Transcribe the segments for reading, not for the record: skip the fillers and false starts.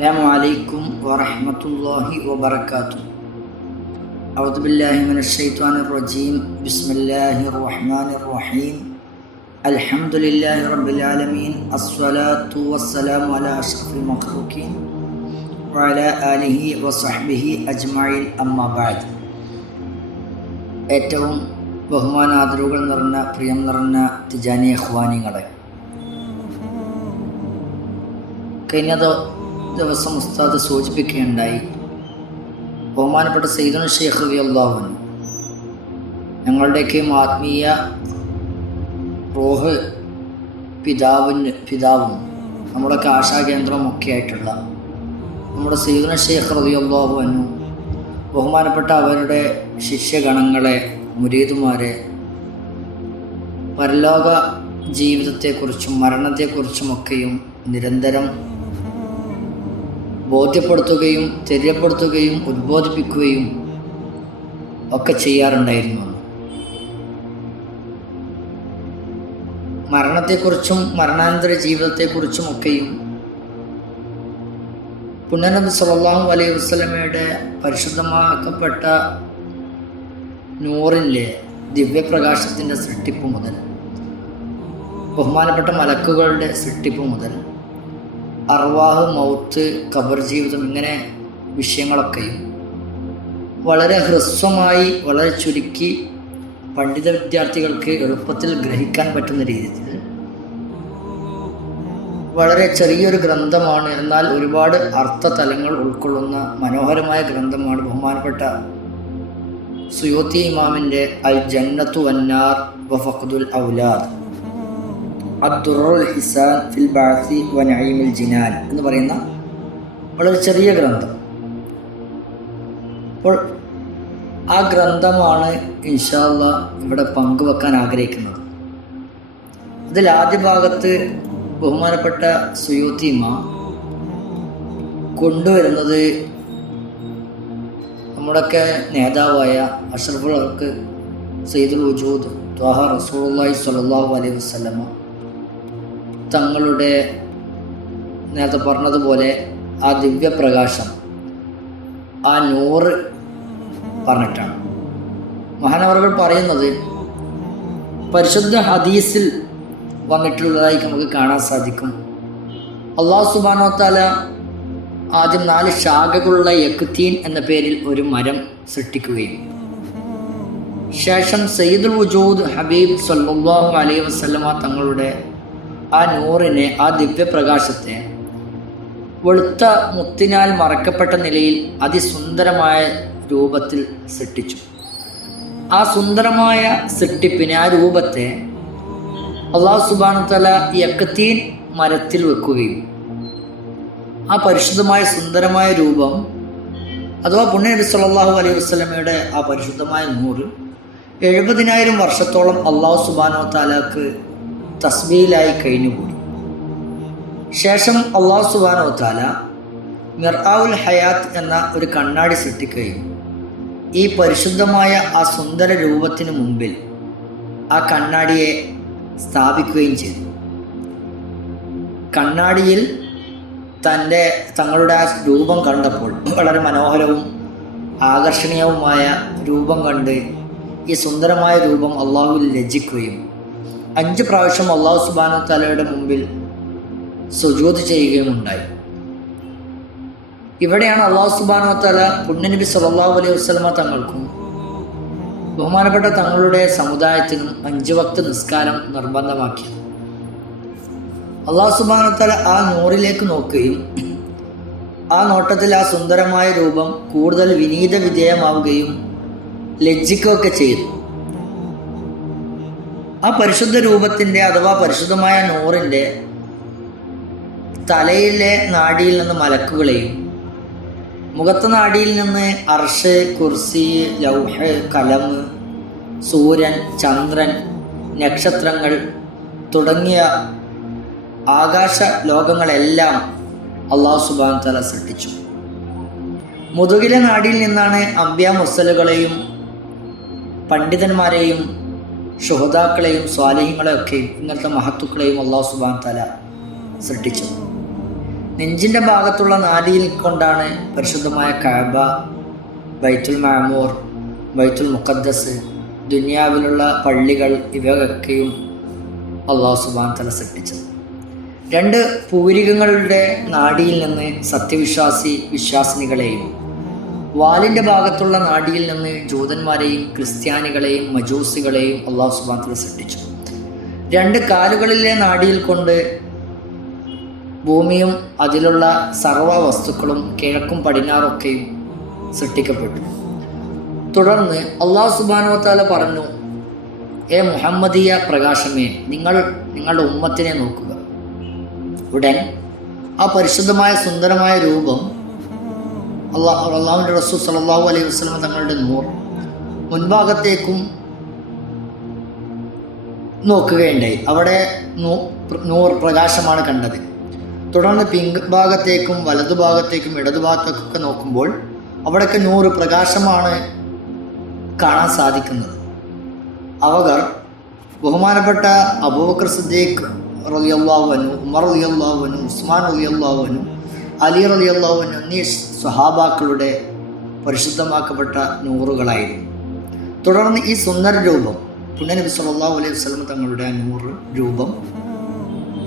Assalamualaikum warahmatullahi wabarakatuh. A'udzu billahi minasyaitonir rajim. Bismillahirrahmanirrahim. Alhamdulillahi rabbil alamin. Assalatu wassalamu ala asyrafil makhluqin wa ala alihi wa sahbihi ajma'in. Amma ba'd. ഏറ്റവും ബഹുമാനാദരവുകൾ നിറഞ്ഞ പ്രിയം നിറഞ്ഞ തിജാനി ഇഖ്വാനികളെ, കഴിഞ്ഞ ദിവസം ഉസ്താദ് സൂചിപ്പിക്കുകയുണ്ടായി, ബഹുമാനപ്പെട്ട സയ്യിദുന ശൈഖ് റളിയല്ലാഹു അൻഹു ഞങ്ങളുടെയൊക്കെയും ആത്മീയ റൂഹ് പിതാവും നമ്മുടെയൊക്കെ ആശാകേന്ദ്രവും ഒക്കെ ആയിട്ടുള്ള നമ്മുടെ സയ്യിദുന ശൈഖ് റളിയല്ലാഹു അൻഹു ബഹുമാനപ്പെട്ട അവരുടെ ശിഷ്യഗണങ്ങളെ, മുരീദുമാരെ പരലോക ജീവിതത്തെക്കുറിച്ചും മരണത്തെക്കുറിച്ചുമൊക്കെയും നിരന്തരം ബോധ്യപ്പെടുത്തുകയും തെര്യപ്പെടുത്തുകയും ഉദ്ബോധിപ്പിക്കുകയും ഒക്കെ ചെയ്യാറുണ്ടായിരുന്നു. മരണത്തെക്കുറിച്ചും മരണാനന്തര ജീവിതത്തെക്കുറിച്ചുമൊക്കെയും പുണ്യനബി സല്ലല്ലാഹു അലൈഹി വസല്ലമയുടെ പരിശുദ്ധമാക്കപ്പെട്ട നൂറിൻ്റെ ദിവ്യപ്രകാശത്തിൻ്റെ സൃഷ്ടിപ്പ് മുതൽ, ബഹുമാനപ്പെട്ട മലക്കുകളുടെ സൃഷ്ടിപ്പ് മുതൽ, അർവാഹ്, മൗത്ത്, ഖബർ ജീവിതം, ഇങ്ങനെ വിഷയങ്ങളൊക്കെയും വളരെ ഹ്രസ്വമായി, വളരെ ചുരുക്കി പണ്ഡിത വിദ്യാർത്ഥികൾക്ക് എളുപ്പത്തിൽ ഗ്രഹിക്കാൻ പറ്റുന്ന രീതിയിൽ വളരെ ചെറിയൊരു ഗ്രന്ഥമാണ്, എന്നാൽ ഒരുപാട് അർത്ഥതലങ്ങൾ ഉൾക്കൊള്ളുന്ന മനോഹരമായ ഗ്രന്ഥമാണ് ബഹുമാനപ്പെട്ട സുയൂത്തി ഇമാമിൻ്റെ അൽ ജന്നത്തു വന്നാർ വ ഫഖ്ദുൽ ഔലാദ് അദ്ദുറുൽ ഹിസാൻ ഫിൽ ബഅസി വ നഈമിൽ ജിനാൻ എന്ന് പറയുന്ന വളരെ ചെറിയ ഗ്രന്ഥം. അപ്പോൾ ആ ഗ്രന്ഥമാണ് ഇൻഷാ അല്ലാഹ് ഇവിടെ പങ്കുവെക്കാൻ ആഗ്രഹിക്കുന്നത്. അതിൽ ആദ്യ ഭാഗത്ത് ബഹുമാനപ്പെട്ട സുയൂത്തി ഇമാം കൊണ്ടുവരുന്നത് നമ്മുടെയൊക്കെ നേതാവായ അഷ്റഫുൽ ഖൽഖ് സയ്യിദുൽ വജൂദ് ത്വാഹ റസൂലുള്ളാഹി സ്വല്ലല്ലാഹു അലൈഹി വസല്ലമ തങ്ങളുടെ നേരത്തെ പറഞ്ഞതുപോലെ ആ ദിവ്യപ്രകാശം, ആ നൂറ് പറഞ്ഞിട്ടാണ് മഹാനവറുകൾ പറയുന്നത്. പരിശുദ്ധ ഹദീസിൽ വന്നിട്ടുള്ളതായി നമുക്ക് കാണാൻ സാധിക്കും. അല്ലാഹു സുബ്ഹാനഹു വ തആല ആദ്യം 4 ശാഖകളുള്ള യഖ്തീൻ എന്ന പേരിൽ ഒരു മരം സൃഷ്ടിക്കുകയും ശേഷം സയ്യിദുൽ വജൂദ് ഹബീബ് സല്ലല്ലാഹു അലൈഹി വസല്ലമ തങ്ങളുടെ ആ നൂറിനെ, ആ ദിവ്യപ്രകാശത്തെ വെളുത്ത മുത്തിനാൽ മറക്കപ്പെട്ട നിലയിൽ അതിസുന്ദരമായ രൂപത്തിൽ സൃഷ്ടിച്ചു. ആ സുന്ദരമായ സൃഷ്ടിപ്പിനെ, ആ രൂപത്തെ അല്ലാഹു സുബ്ഹാനഹു വ തആല യഖ്തീൻ മരത്തിൽ വെക്കുകയും ആ പരിശുദ്ധമായ സുന്ദരമായ രൂപം, അഥവാ പുണ്യനബി സല്ലല്ലാഹു അലൈഹി വസല്ലമയുടെ ആ പരിശുദ്ധമായ നൂറ് 70,000 വർഷത്തോളം അല്ലാഹു സുബ്ഹാനഹു വ തആലക്ക് തസ്ബീഹിലായി കഴിഞ്ഞുകൂടി. ശേഷം അല്ലാഹു സുബ്ഹാനഹു വ തആല മിർആഉൽ ഹയാത്ത് എന്ന ഒരു കണ്ണാടി സൃഷ്ടിക്കുകയും ഈ പരിശുദ്ധമായ ആ സുന്ദര രൂപത്തിന് മുമ്പിൽ ആ കണ്ണാടിയെ സ്ഥാപിക്കുകയും ചെയ്തു. കണ്ണാടിയിൽ തങ്ങളുടെ ആ രൂപം കണ്ടപ്പോൾ, വളരെ മനോഹരവും ആകർഷണീയവുമായ രൂപം കണ്ട് ഈ സുന്ദരമായ രൂപം അള്ളാഹുവിൽ ലജ്ജിക്കുകയും 5 പ്രാവശ്യം അള്ളാഹു സുബ്ഹാനഹു വ തആലയുടെ മുമ്പിൽ സുജൂദ് ചെയ്യുകയും ഉണ്ടായി. ഇവിടെയാണ് അള്ളാഹു സുബ്ഹാനഹു വ തആല പുണ്യനബി സല്ലല്ലാഹു അലൈഹി വസല്ലമ തങ്ങൾക്കും ബഹുമാനപ്പെട്ട തങ്ങളുടെ സമുദായത്തിനും 5 വക്ത് നിസ്കാരം നിർബന്ധമാക്കിയത്. അല്ലാഹു സുബ്ഹാനഹു വ തആല ആ നൂറിലേക്ക് നോക്കുകയും ആ നോട്ടത്തിൽ ആ സുന്ദരമായ രൂപം കൂടുതൽ വിനീത വിധേയമാവുകയും ലജ്ജിക്കുകയൊക്കെ ചെയ്തു. ആ പരിശുദ്ധ രൂപത്തിൻ്റെ, അഥവാ പരിശുദ്ധമായ നൂറിൻ്റെ തലയിലെ നാഡിയിൽ നിന്ന് മലക്കുകളെയും മുഖത്തെ നാഡിയിൽ നിന്ന് അർഷ്, കുർസി, ലൗഹ്, കലം, സൂര്യൻ, ചന്ദ്രൻ, നക്ഷത്രങ്ങൾ തുടങ്ങിയ ആകാശ ലോകങ്ങളെല്ലാം അല്ലാഹു സുബ്ഹാനഹു വ തആല സൃഷ്ടിച്ചു. മുതുകിലെ നാഡിയിൽ നിന്നാണ് അംബിയാ മുർസലുകളെയും പണ്ഡിതന്മാരെയും ശുഹദാക്കളെയും സ്വാലിഹീങ്ങളെയൊക്കെയും ഇങ്ങനത്തെ മഹത്തുക്കളെയും അല്ലാഹു സുബ്ഹാനഹു വ തആല സൃഷ്ടിച്ചു. നെഞ്ചിൻ്റെ ഭാഗത്തുള്ള നാഡിയിൽ കൊണ്ടാണ് പരിശുദ്ധമായ കഅബ, ബൈത്തുൽ മഅമൂർ, ബൈത്തുൽ മുഖദ്ദസ്, ദുനിയാവിലുള്ള പള്ളികൾ ഇവയൊക്കെയും അല്ലാഹു സുബ്ഹാനഹു വ തആല സൃഷ്ടിച്ചത്. 2 പൂരികങ്ങളുടെ നാഡിയിൽ നിന്ന് വിശ്വാസിനികളെയും വാലിൻ്റെ ഭാഗത്തുള്ള നാഡിയിൽ നിന്ന് ജൂതന്മാരെയും ക്രിസ്ത്യാനികളെയും മജൂസികളെയും അല്ലാഹു സുബ്ഹാനഹു വ തആല സൃഷ്ടിച്ചു. 2 കാലുകളിലെ നാഡിയിൽ കൊണ്ട് ഭൂമിയും അതിലുള്ള സർവ്വ വസ്തുക്കളും കിഴക്കും പടിഞ്ഞാറൊക്കെയും സൃഷ്ടിക്കപ്പെട്ടു. തുടർന്ന് അല്ലാഹു സുബ്ഹാനഹു വ തആല പറഞ്ഞു, ഏ മുഹമ്മദീയ പ്രകാശമേ, നിങ്ങൾ നിങ്ങളുടെ ഉമ്മത്തിനെ നോക്കുക. ഉടൻ ആ പരിശുദ്ധമായ സുന്ദരമായ രൂപം അള്ളാഹുവിൻ്റെ റസൂൽ സല്ലല്ലാഹു അലൈഹി വസല്ലം തങ്ങളുടെ നൂർ മുൻഭാഗത്തേക്കും നോക്കുകയുണ്ടായി. അവിടെ നൂർ പ്രകാശമാണ് കണ്ടത്. തുടർന്ന് പിൻഭാഗത്തേക്കും വലതുഭാഗത്തേക്കും ഇടതുഭാഗത്തേക്കൊക്കെ നോക്കുമ്പോൾ അവിടെയൊക്കെ നൂർ പ്രകാശമാണ് കാണാൻ സാധിക്കുന്നത്. അവർ ബഹുമാനപ്പെട്ട അബൂബക്കർ സിദ്ദീഖ് റളിയല്ലാഹു അൻഹു, ഉമർ റളിയല്ലാഹു അൻഹു, ഉസ്മാൻ റളിയല്ലാഹു അൻഹു, അലി റളിയല്ലാഹു അൻഹു എന്നീ സ്വഹാബാക്കളുടെ പരിശുദ്ധമാക്കപ്പെട്ട നൂറുകളായിരുന്നു. തുടർന്ന് ഈ സുന്ദര രൂപം പുണ്യനബി സല്ലല്ലാഹു അലൈഹി വസല്ലം തങ്ങളുടെ നൂറ് രൂപം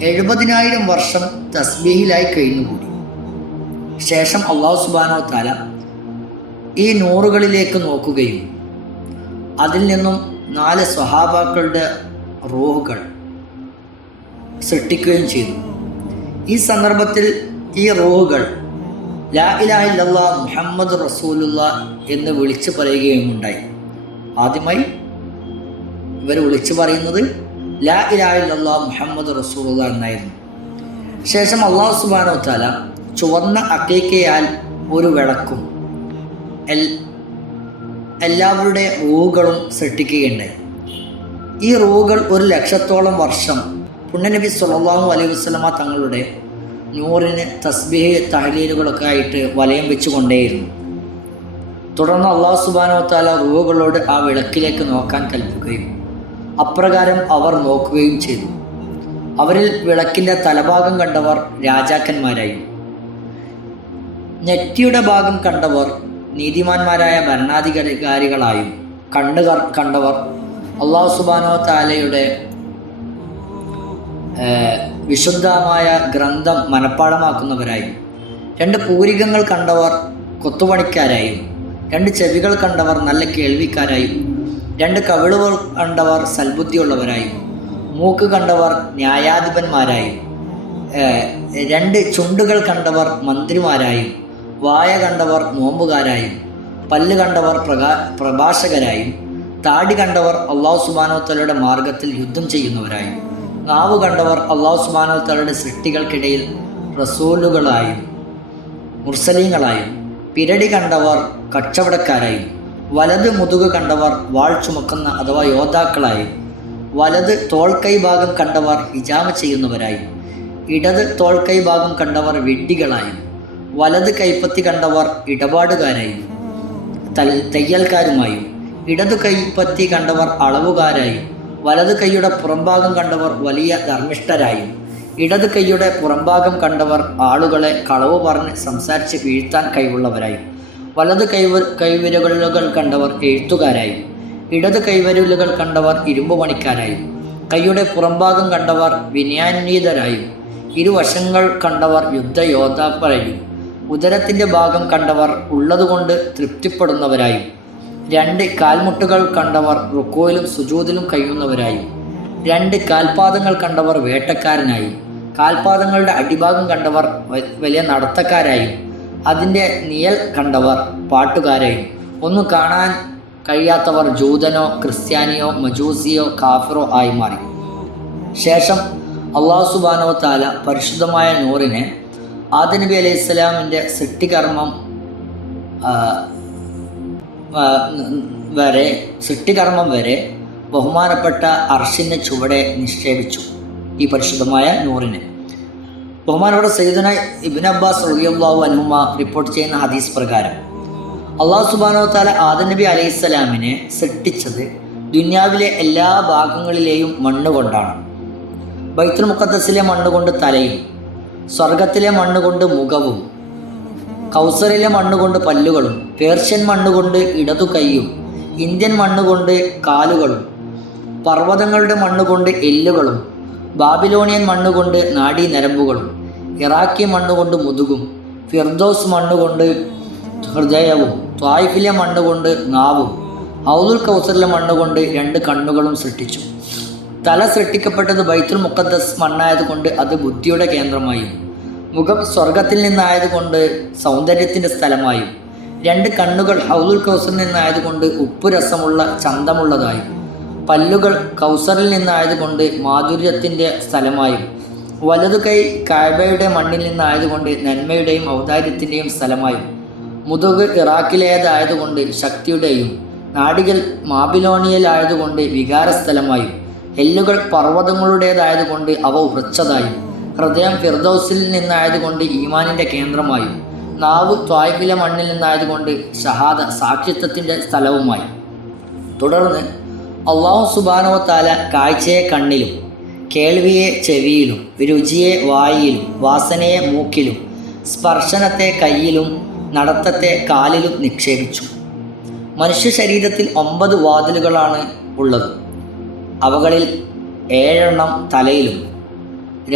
70,000 വർഷം തസ്ബീഹിലായി കഴിഞ്ഞുകൂടി. ശേഷം അല്ലാഹു സുബ്ഹാനഹു വ തആല ഈ നൂറുകളിലേക്ക് നോക്കുകയും അതിൽ നിന്നും 4 സ്വഹാബാക്കളുടെ റൂഹുകൾ സൃഷ്ടിക്കുകയും ചെയ്തു. ഈ സന്ദർഭത്തിൽ ഈ റൂഹുകൾ ലാ ഇലാഹ ഇല്ലല്ലാഹ് മുഹമ്മദ് റസൂലുള്ളാഹ് എന്ന് വിളിച്ചു പറയുകയും ഉണ്ടായി. ആദ്യമായി ഇവർ വിളിച്ചു പറയുന്നത് ലാ ഇലാഹ ഇല്ലല്ലാഹ് മുഹമ്മദ് റസൂലുള്ളാഹ് എന്നായിരുന്നു. ശേഷം അല്ലാഹു സുബ്ഹാനഹു വ തആല ചുവന്ന അക്കീക്കയാൽ ഒരു വിളക്കും എല്ലാവരുടെ റൂഹുകളും സൃഷ്ടിക്കുകയുണ്ടായി. ഈ റൂഹുകൾ 1,00,000-ഓളം വർഷം പുണ്യനബി സല്ലല്ലാഹു അലൈഹി വസല്ലമ തങ്ങളുടെ നൂറിന് തസ്ബീഹ് തഹ്ലീലുകളൊക്കെ ആയിട്ട് വലയം വെച്ചുകൊണ്ടേയിരുന്നു. തുടർന്ന് അല്ലാഹു സുബ്ഹാനഹു വ തആല റൂഹുകളോട് ആ വിളക്കിലേക്ക് നോക്കാൻ കൽപ്പിക്കുകയും അപ്രകാരം അവർ നോക്കുകയും ചെയ്തു. അവരിൽ വിളക്കിൻ്റെ തലഭാഗം കണ്ടവർ രാജാക്കന്മാരായി, നെറ്റിയുടെ ഭാഗം കണ്ടവർ നീതിമാന്മാരായ ഭരണാധികാരികളായും, കണ്ടവർ അല്ലാഹു സുബ്ഹാനഹു വ തആലയുടെ വിശുദ്ധമായ ഗ്രന്ഥം മനഃപ്പാഠമാക്കുന്നവരായും, 2 പൂരികങ്ങൾ കണ്ടവർ കൊത്തുപണിക്കാരായും, 2 ചെവികൾ കണ്ടവർ നല്ല കേൾവിക്കാരായും, 2 കവിളുകൾ കണ്ടവർ സൽബുദ്ധിയുള്ളവരായും, മൂക്ക് കണ്ടവർ ന്യായാധിപന്മാരായും, 2 ചുണ്ടുകൾ കണ്ടവർ മന്ത്രിമാരായും, വായ കണ്ടവർ നോമ്പുകാരായും, പല്ല് കണ്ടവർ പ്രഭാഷകരായും, താടി കണ്ടവർ അല്ലാഹു സുബ്ഹാനഹു വ തആലയുടെ മാർഗത്തിൽ യുദ്ധം ചെയ്യുന്നവരായും, നാവ് കണ്ടവർ അല്ലാഹു സുബ്ഹാനഹു വ തആലയുടെ സൃഷ്ടികൾക്കിടയിൽ റസൂലുകളായും മുർസലീങ്ങളായും, പിരടി കണ്ടവർ കച്ചവടക്കാരായും, വലത് മുതുക് കണ്ടവർ വാൾ ചുമക്കുന്ന അഥവാ യോദ്ധാക്കളായും, വലത് തോൾക്കൈ ഭാഗം കണ്ടവർ ഹിജാമ ചെയ്യുന്നവരായും, ഇടത് തോൾക്കൈ ഭാഗം കണ്ടവർ വിഡ്ഢികളായും, വലത് കൈപ്പത്തി കണ്ടവർ ഇടപാടുകാരായും തയ്യൽക്കാരുമായും, ഇടതു കൈപ്പത്തി കണ്ടവർ അളവുകാരായും, വലത് കൈയുടെ പുറംഭാഗം കണ്ടവർ വലിയ ധർമ്മിഷ്ഠരായും, ഇടത് കൈയുടെ പുറംഭാഗം കണ്ടവർ ആളുകളെ കളവ് പറഞ്ഞ് സംസാരിച്ച് വീഴ്ത്താൻ കഴിവുള്ളവരായും, വലത് കൈവിരലുകൾ കണ്ടവർ എഴുത്തുകാരായും, ഇടത് കൈവിരലുകൾ കണ്ടവർ ഇരുമ്പ് പണിക്കാരായും, കൈയുടെ പുറംഭാഗം കണ്ടവർ വിനയാന്വിതരായും, ഇരുവശങ്ങൾ കണ്ടവർ യുദ്ധയോദ്ധാക്കളായും, ഉദരത്തിൻ്റെ ഭാഗം കണ്ടവർ ഉള്ളതുകൊണ്ട് തൃപ്തിപ്പെടുന്നവരായും, 2 കാൽമുട്ടുകൾ കണ്ടവർ റുക്കൂയിലും സുജൂദിലും കഴിയുന്നവരായും, 2 കാൽപാദങ്ങൾ കണ്ടവർ വേട്ടക്കാരനായും, കാൽപാദങ്ങളുടെ അടിഭാഗം കണ്ടവർ വലിയ നടത്തക്കാരായും, അതിൻ്റെ നിഴൽ കണ്ടവർ പാട്ടുകാരായും, ഒന്നും കാണാൻ കഴിയാത്തവർ ജൂതനോ ക്രിസ്ത്യാനിയോ മജൂസിയോ കാഫിറോ ആയി മാറി. ശേഷം അല്ലാഹു സുബ്ഹാനഹു വ തആല പരിശുദ്ധമായ നൂറിനെ ആദം നബി അലൈഹി സ്വലാമിൻ്റെ സൃഷ്ടികർമ്മം വരെ ബഹുമാനപ്പെട്ട അർശിൻ്റെ ചുവടെ നിക്ഷേപിച്ചു. ഈ പരിശുദ്ധമായ നൂറിനെ ബഹുമാനപ്പെട്ട സയ്യിദുന ഇബ്നു അബ്ബാസ് റളിയല്ലാഹു അൻഹുമ റിപ്പോർട്ട് ചെയ്യുന്ന ഹദീസ് പ്രകാരം അല്ലാഹു സുബ്ഹാനഹു വ തആല ആദം നബി അലൈഹി സ്വലാമിനെ സൃഷ്ടിച്ചത് ദുനിയാവിലെ എല്ലാ ഭാഗങ്ങളിലെയും മണ്ണ് കൊണ്ടാണ്. ബൈത്തുൽ മുഖദ്ദസിലെ മണ്ണ് കൊണ്ട് തലയും സ്വർഗത്തിലെ മണ്ണുകൊണ്ട് മുഖവും, കൗസറിലെ മണ്ണുകൊണ്ട് പല്ലുകളും, പേർഷ്യൻ മണ്ണുകൊണ്ട് ഇടതു കൈയും, ഇന്ത്യൻ മണ്ണുകൊണ്ട് കാലുകളും, പർവ്വതങ്ങളുടെ മണ്ണുകൊണ്ട് എല്ലുകളും, ബാബിലോണിയൻ മണ്ണുകൊണ്ട് നാഡീ നരമ്പുകളും, ഇറാഖി മണ്ണുകൊണ്ട് മുതുകും, ഫിർദൗസ് മണ്ണുകൊണ്ട് ഹൃദയവും, ത്വായിഫിലെ മണ്ണുകൊണ്ട് നാവും, ഹൗദുൽ കൗസറിലെ മണ്ണുകൊണ്ട് 2 കണ്ണുകളും സൃഷ്ടിച്ചു. തല സൃഷ്ടിക്കപ്പെട്ടത് ബൈത്തുൽ മുഖദ്ദസ് മണ്ണായതുകൊണ്ട് അത് ബുദ്ധിയുടെ കേന്ദ്രമായും, മുഖം സ്വർഗത്തിൽ നിന്നായതുകൊണ്ട് സൗന്ദര്യത്തിൻ്റെ സ്ഥലമായും, 2 കണ്ണുകൾ ഹൗദുൽ കൗസറിൽ നിന്നായതുകൊണ്ട് ഉപ്പുരസമുള്ള ചന്തമുള്ളതായും, പല്ലുകൾ കൗസറിൽ നിന്നായതുകൊണ്ട് മാധുര്യത്തിൻ്റെ സ്ഥലമായും, വലതു കൈ കഅബയുടെ മണ്ണിൽ നിന്നായതുകൊണ്ട് നന്മയുടെയും ഔദാര്യത്തിൻ്റെയും സ്ഥലമായും, മുതുക് ഇറാഖിലേതായതുകൊണ്ട് ശക്തിയുടെയും, നാഡികൾ ബാബിലോണിയയിലായതുകൊണ്ട് വികാരസ്ഥലമായും, എല്ലുകൾ പർവ്വതങ്ങളുടേതായതുകൊണ്ട് അവ ഉറച്ചതായും, ഹൃദയം ഫിർദൗസിൽ നിന്നായതുകൊണ്ട് ഈമാനിൻ്റെ കേന്ദ്രമായും, നാവ് ത്വായിഫിലെ മണ്ണിൽ നിന്നായതുകൊണ്ട് ഷഹാദ സാക്ഷിത്വത്തിൻ്റെ സ്ഥലവുമായി. തുടർന്ന് അല്ലാഹു സുബ്ഹാനഹു വ തആല കാഴ്ചയെ കണ്ണിലും, കേൾവിയെ ചെവിയിലും, രുചിയെ വായിലും, വാസനയെ മൂക്കിലും, സ്പർശനത്തെ കയ്യിലും, നടത്തത്തെ കാലിലും നിക്ഷേപിച്ചു. മനുഷ്യ ശരീരത്തിൽ 9 വാതിലുകളാണ് ഉള്ളത്. അവകളിൽ 7 തലയിലും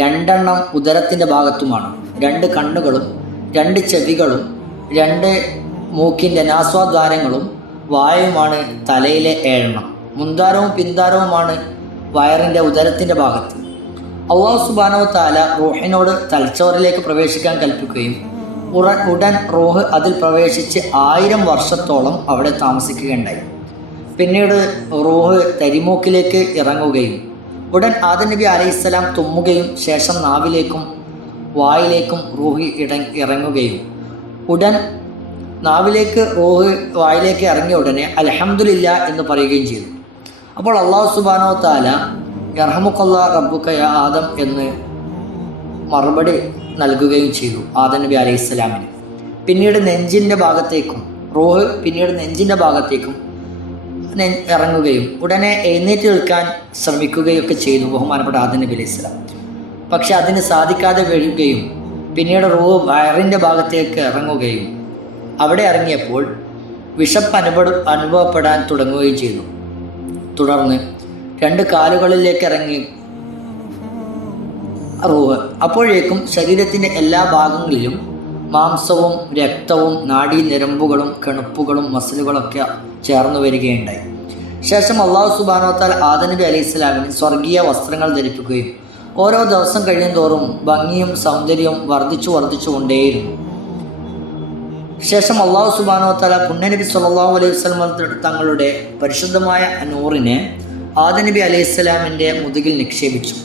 2 ഉദരത്തിൻ്റെ ഭാഗത്തുമാണ്. 2 കണ്ണുകളും 2 ചെവികളും 2 മൂക്കിൻ്റെ നാസ്വാദ്വാരങ്ങളും വായുമാണ് തലയിലെ 7. മുൻദ്വാരവും പിൻദ്വാരവുമാണ് വയറിൻ്റെ ഉദരത്തിൻ്റെ ഭാഗത്ത്. അല്ലാഹു സുബ്ഹാനഹു വ തആല റൂഹിനോട് തലച്ചോറിലേക്ക് പ്രവേശിക്കാൻ കൽപ്പിക്കുകയും ഉടൻ റൂഹ് അതിൽ പ്രവേശിച്ച് 1000 വർഷത്തോളം അവിടെ താമസിക്കുകയുണ്ടായി. പിന്നീട് റൂഹ് തരിമൂക്കിലേക്ക് ഇറങ്ങുകയും ഉടൻ ആദം നബി അലൈഹിസ്സലാം തുമ്മുകയും ശേഷം നാവിലേക്കും വായിലേക്കും റൂഹ് ഇറങ്ങുകയും ഉടൻ നാവിലേക്ക് റൂഹ് വായിലേക്ക് ഇറങ്ങിയ ഉടനെ അൽഹംദുലില്ലാ എന്ന് പറയുകയും ചെയ്തു. അപ്പോൾ അല്ലാഹു സുബ്ഹാനഹു വ തആല യർഹമുക്കല്ലാ റബ്ബുക യാ ആദം എന്ന് മറുപടി നൽകുകയും ചെയ്തു ആദം നബി അലൈഹിസ്സലാമിന്. പിന്നീട് നെഞ്ചിൻ്റെ ഭാഗത്തേക്കും റൂഹ് പിന്നീട് നെഞ്ചിൻ്റെ ഭാഗത്തേക്കും ഇറങ്ങുകയും ഉടനെ എഴുന്നേറ്റ് നിൽക്കാൻ ശ്രമിക്കുകയൊക്കെ ചെയ്തു ബഹുമാനപ്പെട്ട ആദം നബി അലൈഹിസ്സലാം. പക്ഷെ അതിന് സാധിക്കാതെ വീഴുകയും പിന്നീട് റൂഹ് വയറിൻ്റെ ഭാഗത്തേക്ക് ഇറങ്ങുകയും അവിടെ ഇറങ്ങിയപ്പോൾ വിശപ്പ് അനുഭവപ്പെടാൻ തുടങ്ങുകയും ചെയ്തു. തുടർന്ന് 2 കാലുകളിലേക്ക് ഇറങ്ങി റൂഹ്. അപ്പോഴേക്കും ശരീരത്തിൻ്റെ എല്ലാ ഭാഗങ്ങളിലും മാംസവും രക്തവും നാഡീ ഞരമ്പുകളും കണുപ്പുകളും മസിലുകളൊക്കെ ചേർന്ന് വരികയുണ്ടായി. ശേഷം അല്ലാഹു സുബ്ഹാനഹു വ തആല ആദം നബി അലൈഹിസ്സലാമിന് സ്വർഗീയ വസ്ത്രങ്ങൾ ധരിപ്പിക്കുകയും ഓരോ ദിവസം കഴിയുന്തോറും ഭംഗിയും സൗന്ദര്യവും വർദ്ധിച്ചു കൊണ്ടേയിരുന്നു. ശേഷം അല്ലാഹു സുബ്ഹാനഹു വ തആല പുണ്യനബി സ്വല്ലല്ലാഹു അലൈഹി വസല്ലം തങ്ങളുടെ പരിശുദ്ധമായ നൂറിനെ ആദം നബി അലൈഹിസ്സലാമിൻ്റെ മുതുകിൽ നിക്ഷേപിച്ചു.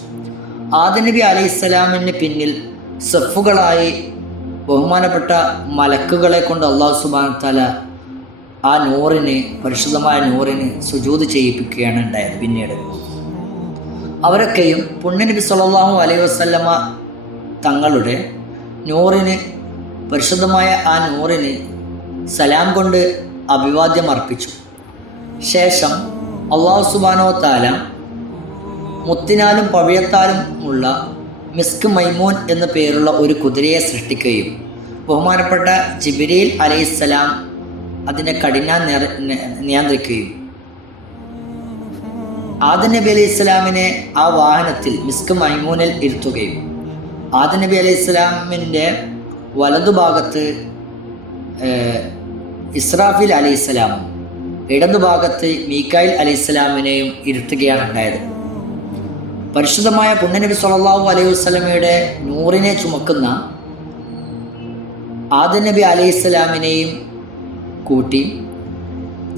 ആദം നബി അലൈഹിസ്സലാമിന് പിന്നിൽ സഫുകളായി ബഹുമാനപ്പെട്ട മലക്കുകളെ കൊണ്ട് അല്ലാഹു സുബ്ഹാനഹു വ തആല ആ നൂറിന് പരിശുദ്ധമായ നൂറിന് സുജൂദ് ചെയ്യിപ്പിക്കുകയാണ് ഉണ്ടായത്. പിന്നീട് അവരൊക്കെയും പുണ്യനബി സ്വല്ലല്ലാഹു അലൈഹി വസല്ലമ തങ്ങളുടെ നൂറിന് പരിശുദ്ധമായ ആ നൂറിന് സലാം കൊണ്ട് അഭിവാദ്യം അർപ്പിച്ചു. ശേഷം അല്ലാഹു സുബ്ഹാനഹു വ തആല മുത്തിനാലും പവിഴത്താലും ഉള്ള മിസ്ക് മൈമൂൻ എന്ന പേരുള്ള ഒരു കുതിരയെ സൃഷ്ടിക്കുകയും ബഹുമാനപ്പെട്ട ജിബ്രീൽ അലൈഹിസ്സലാം അതിൻ്റെ കഠിന നിയന്ത്രിക്കുകയും ആദം നബി അലൈഹിസ്സലാമിനെ ആ വാഹനത്തിൽ മിസ്ക് മൈമൂനിൽ ഇരുത്തുകയും ആദം നബി അലൈഹിസ്സലാമിൻ്റെ വലതുഭാഗത്ത് ഇസ്രാഫീൽ അലൈഹിസ്സലാമും ഇടതുഭാഗത്ത് മീകായിൽ അലൈഹിസ്സലാമിനെയും ഇരുത്തുകയാണ് ഉണ്ടായത്. പരിശുദ്ധമായ പുണ്യനബി സ്വല്ലല്ലാഹു അലൈഹി വസല്ലമയുടെ നൂറിനെ ചുമക്കുന്ന ആദം നബി അലൈഹിസ്സലാമിനെയും കൂട്ടി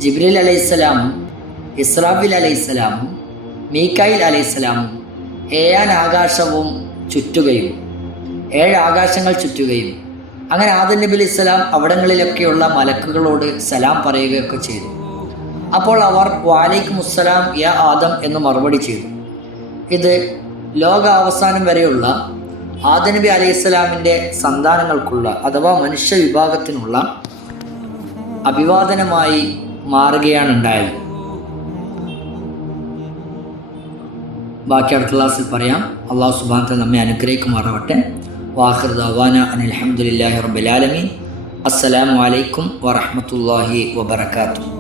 ജിബ്രീൽ അലൈഹിസ്സലാമും ഇസ്രാഫീൽ അലൈഹിസ്സലാമും മീകായിൽ അലൈഹിസ്സലാമും 7 ആകാശവും ചുറ്റുകയും 7 ആകാശങ്ങൾ ചുറ്റുകയും അങ്ങനെ ആദം നബി അലൈഹിസ്സലാം അവിടങ്ങളിലൊക്കെയുള്ള മലക്കുകളോട് സലാം പറയുകയൊക്കെ ചെയ്തു. അപ്പോൾ അവർ വഅലൈക്കുമുസ്സലാം യാ ആദം എന്ന് മറുപടി ചെയ്തു. ഇത് ലോകാവസാനം വരെയുള്ള ആദം നബി അലൈഹിസ്സലാമിൻ്റെ സന്താനങ്ങൾക്കുള്ള അഥവാ മനുഷ്യ വിഭാഗത്തിനുള്ള അഭിവാദനമായി മാറുകയാണ് ഉണ്ടായത്. ബാക്കി അടുത്ത ക്ലാസ്സിൽ പറയാം. അല്ലാഹു സുബ്ഹാനഹു വ തആല നമ്മെ അനുഗ്രഹിക്കുമാറാവട്ടെ. വാഖിർ ദഅവാന അനിൽ ഹംദുലില്ലാഹി റബ്ബിൽ ആലമീൻ. അസ്സലാമു അലൈക്കും വറഹ്മത്തുള്ളാഹി വബറകാതുഹു.